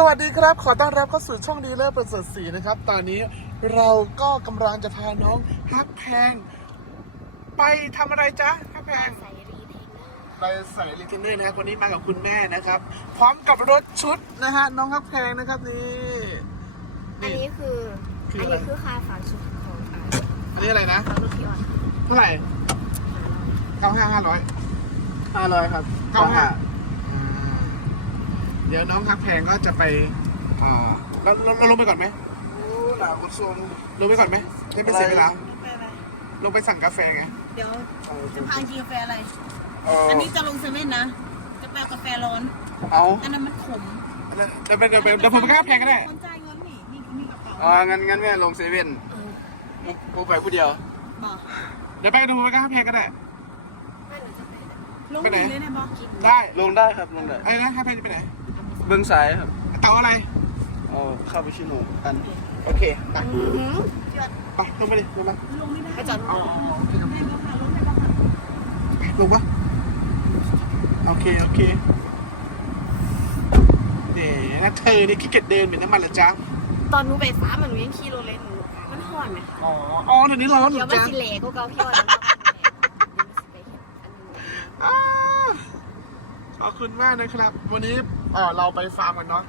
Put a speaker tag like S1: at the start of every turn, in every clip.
S1: สวัสดีครับ ขอต้อนรับเข้าสู่ช่องดีเลอร์ประเสริฐศรีนะครับ ตอนนี้เราก็กำลังจะพาน้องฮักแพง ไปทำอะไรจ๊ะฮักแพง ใส่รีเทนเนอร์ไปใส่ลิเทนเนอร์นะครับวันนี้มากับคุณแม่นะครับ พร้อมกับรถชุดนะฮะน้องฮักแพงนะครับนี่
S2: อันนี้คือ คืออันอะไร นี้คือค่าฝากชุดของอ่า
S1: อันนี้อะไรนะ ของลูกพี่ออนเท่าไหร่เก้าห้าห้าร้อยห้าร้อยครับเก้าห้า เดี๋ยวน้องฮักแพงก็จะไปอ่าเราเราเราลงไปก่อนไหมโอ้หนาวคุณทรงลงไปก่อนไหมไม่เป็นเสียเวลาไปอะไรลงไปสั่งกาแฟไง
S2: เดี๋ยวจะพากินกาแฟอะไร เอออันนี้จะลงเซเว่นนะ จะไปเอากาแฟร้อน เอาอันนั้นมันขม
S1: เดี๋ยวไปเดี๋ยวไปเดี๋ยวผมไปกาแฟก็ได้คนจ่ายเงินนี่นี่นี่กระเป๋าอ่างั้นงั้นแม่ลงเซเว่นเออมุกกูไปผู้เดียว บอกเดี๋ยวไปดูไปกาแฟก็ได้ไม
S2: ่หนูจะไปนะลงไปไหนเลยนะบอก
S1: ได้
S3: ลงได้ครับลงได้
S1: อะไรนะกาแฟจะไปไหน
S3: เบื้องซ้ายครับ เตาอะไร เอาคาปูชิโน่อัน
S1: โอเคไปอื้อหือไปลงไปดิลงมาลงไม่ได้ไปจอดอ๋อโอเคครับให้บอกค่ะลงให้บอกค่ะลงปะโอเค โอเคเดี๋ยวนะเธอนี่ขี้เกียจเดินเหมือนน้ำมันเหรอจ๊ะ
S2: ตอนหนูไปฟ้ามันหนูยังขี่รถเลยหนูมันห่อนไหมค
S1: ะอ๋ออ๋อเดี๋ยวนี้ร้อนเ
S2: หรเดี๋ยอวมันจ๊ะสิเหลกก็เกาพี่ออนแล้วเนาะเดี๋ยวมันสิไปเห็นอันน
S1: ึงอ้าวขอบคุณมากนะครับ วันนี้ เอ่อเราไปฟาร์มกันเนาะ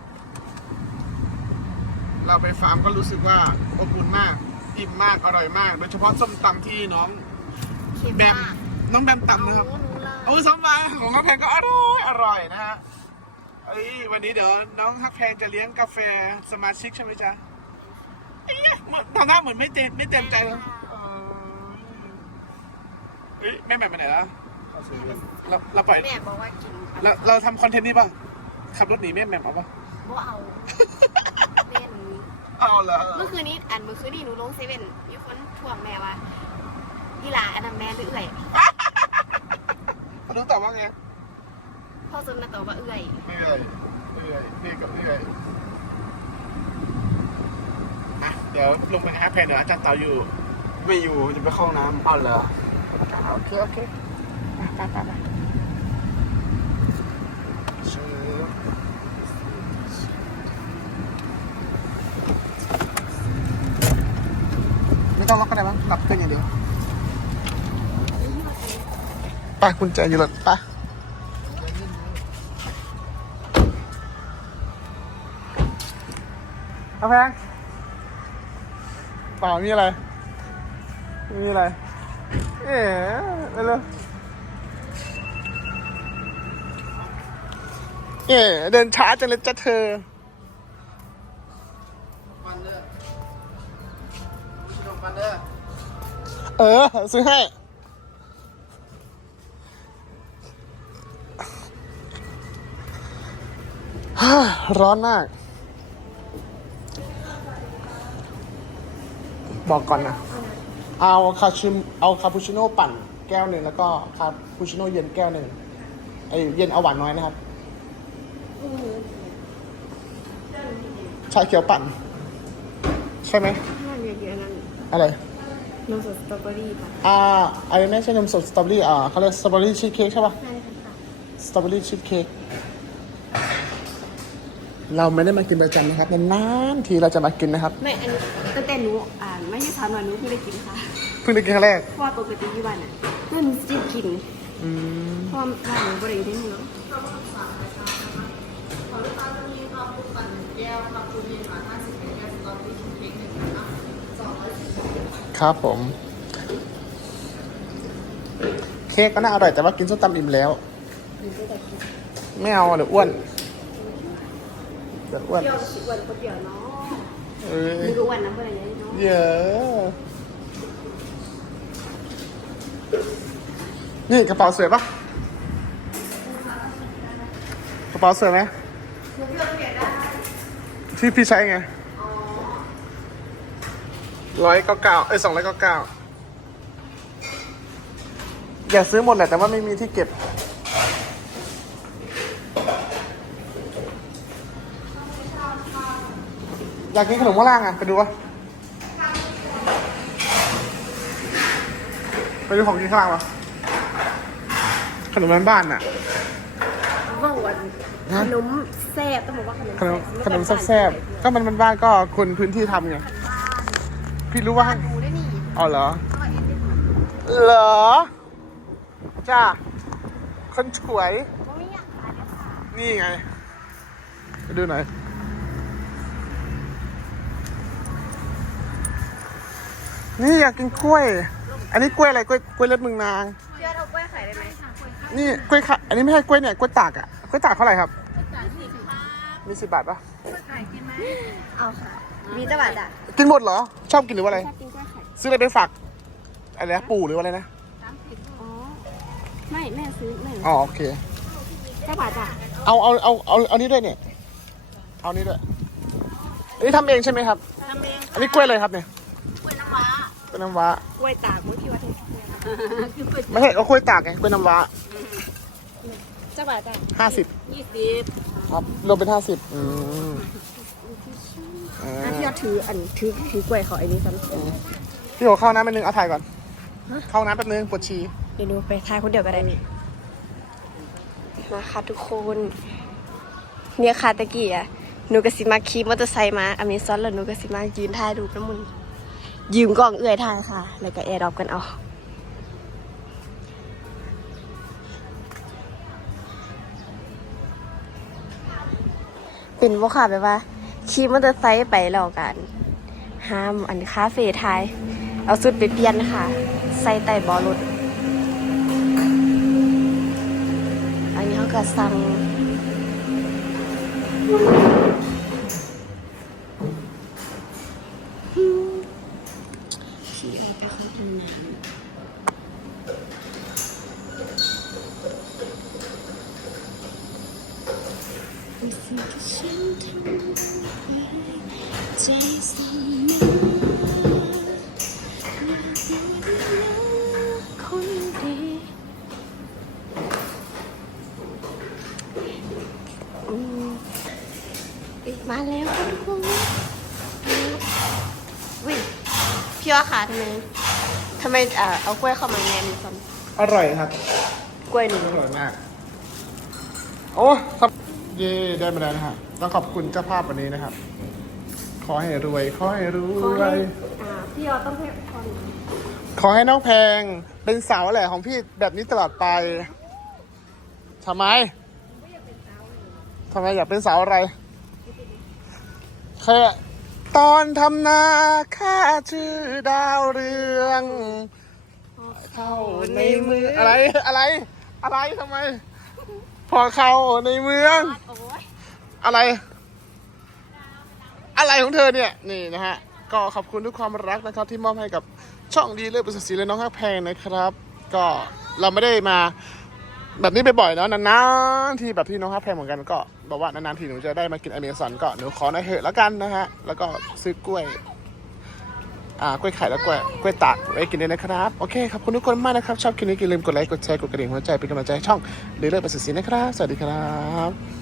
S1: เราไปฟาร์มก็รู้สึกว่าอบอุ่นมากอิ่มมากอร่อยมาก โดยเฉพาะส้มตำที่น้องเค็มแบมมากน้องแบมตำนะครับเอาหนูละโอ้ยส้มตำของน้องแพงก็อร่อยอร่อยนะฮะเอ้ยวันนี้เดี๋ยวน้องฮักแพงจะเลี้ยงกาแฟสมาชิกใช่ไหมจ๊ะเอ๊ะเหมือนทำหน้าเหมือนไม่เต็มไม่เต็มใจเลยเออเฮ้ยแม่แหม่มไปไหนแล้วเข้าเซเว่นเราเราปล่อยแม่บอกว่ากินเราเราทำคอนเทนต์นี้ป่ะ ขับรถหนีแม่แหม่มเอาป่ะบ่เอาแม่หนูเอาเหรอ
S2: เมื่อคืนนี้อันเมื่อคืนนี้หนูลงเซเว่นมีคนทวงแม่ว่าอีหลาอันนั้นแม่หรือเอื่อยเขาดูตอบว่าไงพ่อซุนมาตอบว่าเอื่อย
S1: เรื่อยเรื่อยเรื่อยกับเรื่อยอะเดี๋ยวลงไปนะฮะแพนเดี๋ยวอาจารย์เต่าอยู่ ไม่อยู่จะไปเข้าห้องน้ำเอาเหรอโอเคโอเคไปไปไปไปชื่อไม่ ต้องล็อกก็ได้มั้งหลับเครื่องอย่างเดียวไปกุญแจอยู่รถไปเอาแพงเปล่ามีอะไร มีอะไร เอ๋ไปเลยเอ๋เดินช้าจังเลยจ้ะเธอ เออ ซื้อให้ฮ่าร้อนมาก บอกก่อนนะ เอาคาชิมเอาคาปูชิโน่ปั่นแก้วหนึ่งแล้วก็คาปูชิโน่เย็นแก้วหนึ่งไอเย็นเอาหวานน้อยนะครับชาเขียวปั่น ใช่ไหมนั่นเยอะๆนั่นอะไร
S2: นมสดสตรอเบอรี่ค่ะ
S1: อ่าอันนี้ไม่ใช่นมสดสตรอเบอรี่อ่าเขาเรียกสตรอเบอรี่ชีสเค้กใช่ป่ะใช่ค่ะสตรอเบอรี่ชีสเค้กเราไม่ได้มากินประจำนะครับนานๆทีเราจะมากินนะครับ
S2: ไม่อันนี้ตั้งแต่หนูอ่านไม่ใช่สามวันหนูเพิ่งได้กินค่ะ
S1: เพิ่งได้กินครั้งแรกเ
S2: พราะว่าปกติที่บ้านอะนั่นจะกินอืมเพราะว่าบ้านหนูบริเวณนี้เนาะ
S1: ครับผม เค้กก็น่าอร่อยแต่ว่ากินส้มตำอิ่มแล้ว ไม่เอาเดี๋ยวอ้วนเดี๋ยวอ้วนเดี๋ยวสิวันก็เดี๋ยวเนาะ
S2: เออมีก็วันนั้นอะไรอย่างเงี้ยเนาะ
S1: เยอะนี่กระเป๋าสวยปะกระเป๋าสวยไหมหนูเลือกเปลี่ยนได้ที่พี่ใช้ไง ร้อยเก้าเก้าเอ้ยสองร้อยเก้าเก้าอยากซื้อหมดแหละแต่ว่าไม่มีที่เก็บ อยากกินขนมข้างล่างอะ ไปดูวะไปดูของกินข้างล่างวะขนมบ้านๆน่ะ ว่าวันขฮะน
S2: มแซ่บต้องบอกว่าขนมข
S1: นมขนมแซ่บๆก็มันมันบ้านๆก็คนพื้นที่ทำไง พี่รู้ว่าบ้านดูได้นี่อ๋อเหรอเพราะว่าเอ็นเป็นคนเหรอ จ้า คนฉวยบ่มีอะขายได้ค่ะนี่ไง ไปดูหน่อย นี่อยากกินกล้วย อันนี้กล้วยอะไรกล้วยกล้วยเล็บมึงนาง
S2: เชื่อเอากล้วยขายได้ไหม
S1: นี่กล้วยค่ะอันนี้ไม่ใช่กล้วยเนี่ยกล้วยตากอะกล้วยตากเท่าไหร่ครับ มีสิบบาทปะ
S2: เอาค่ะ มีจังหวัดอะ
S1: กินหมดเหรอ ชอบกินหรือว่าอะไร ชอบกินกล้วยไข่ซื้ออะไรไปฝากอะไรนะปู่หรือว่าอะไรนะ อ๋อ
S2: ไม่แม่ซื้อแม่อ๋อโอเค จังหวัดอะ
S1: เอาเอาเอาเอาเอานี้ด้วยเนี่ย เอานี้ด้วย อันนี้ทำเองใช่ไหมครับ ทำเองอันนี้กล้วยอะไรครับเนี่ย กล้วยน้ำว้ากล้วยน้ำว้า
S2: กล้วยตากมุ้งที่วัดเทศ
S1: คือกล้วยไม่ใช่เอากล้วยตากไงกล้วยน้ำว้าจังหวัดอะห้าสิบยี่สิบครับรวมเป็นห้าสิบอืม
S2: อ่าอะพี่ยอดถืออันถือถือกล้วยเขาไอ้นี่ซ้
S1: พี่โอเข้าน้ำแป๊บนึงเอาถ่ายก่อน เข้าน้ำแป๊บนึงปวดฉี่
S2: ำเดี๋ยวหนูไปทายคนเดียวก็ได้นะคะทุกคน เนี่ยค่ะตะกี้อะหนูก็สิมาขี่มอเตอร์ไซค์มาอเมซอนแล้วหนูก็สิมายืนถ่ายรูปน้ำมันยืมกล้องเอื่อยถ่ายค่ะ แล้วก็แอร์ดรอปกันเอาเป็นว่าค่ะแบบว่า ขี่มอเตอร์ไซค์ไปแล้วกันห้ามอันคาเฟ่ไทย เอาสุดไปเปลี่ยนค่ะ ใส่ไต่บอรถอันนี้เขาก็สั่ง มมาแล้วค่ะทุกคนวิพี่ว่าค่ะทำไมทำไมเอ่อเอากล้วยเข้ามาแนมซ้อร่อยครับำกล้วยหนูอร่อยมาก
S1: โอ้ครับเย่ได้มาแล้วนะฮะต้องขอบคุณเจ้าภาพวันนี้นะครับข อให้รวย ขอให้รขอวให้ย อ่าพี่ยอต้องให้พรขอให้น้องแพงเป็นสาวแหละของพี่แบบนี้ตลอดไปทำไมทำไมอยากเป็นสาวอะไรแค่ตอนทำนาค่าชื่อดาวเรือง เข้าในมืออะไรอะไร อะไรทำไม พอเข้าในเมือง โอ้ยอะไร อะไรของเธอเนี่ยนี่นะฮะก็ขอบคุณทุกความรักนะครับที่มอบให้กับช่องดีเลือดประเสริฐศรีและน้องฮักแพงนะครับ ก็เราไม่ได้มาแบบนี้ไปบ่อยเนาะนานๆที่แบบที่น้องฮักแพงเหมือนกันก็บอกว่านานๆทีหนูจะได้มากินอเมซอนก็หนูขอหน่อเถอะแล้วกันนะฮะแล้วก็ซื้อกล้วยอ่ากล้วยไข่แล้วกล้วยกล้วยตากไว้กินด้วยนะครับโอเคขอบคุณทุกคนมากนะครับชอบคลิปนี้อย่าลืมกดไลค์กดแชร์กดกระดิ่งหัวใจเป็นกำลังใจให้ช่องดีเลือดประเสริฐศรีนะครับ สวัสดีครับ